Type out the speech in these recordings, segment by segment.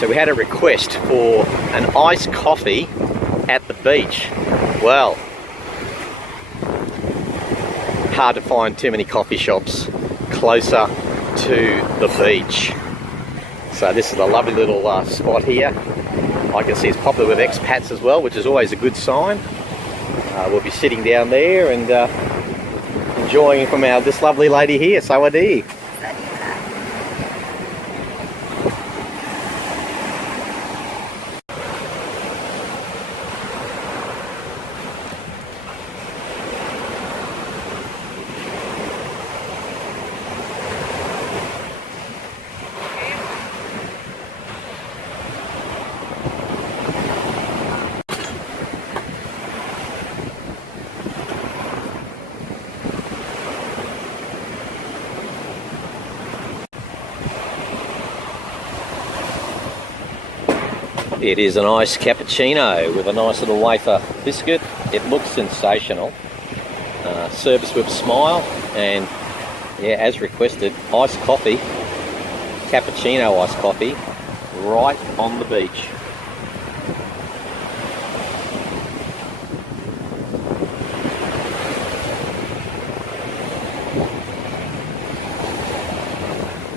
So we had a request for an iced coffee at the beach. Well, hard to find too many coffee shops closer to the beach. So this is a lovely little spot here. I can see it's popular with expats as well, which is always a good sign. We'll be sitting down there and enjoying from this lovely lady here, Sawadee. It is an iced cappuccino with a nice little wafer biscuit. It looks sensational. Service with a smile, and yeah, as requested, iced coffee, cappuccino iced coffee, right on the beach.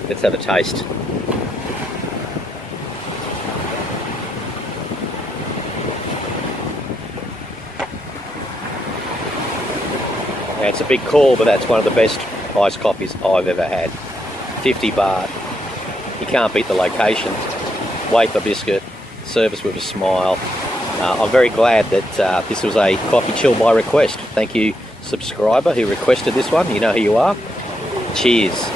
Let's have a taste. Now, it's a big call, but that's one of the best iced coffees I've ever had. 50 baht. You can't beat the location. Wafer biscuit, service with a smile. I'm very glad that this was a coffee chill by request. Thank you, subscriber who requested this one. You know who you are. Cheers.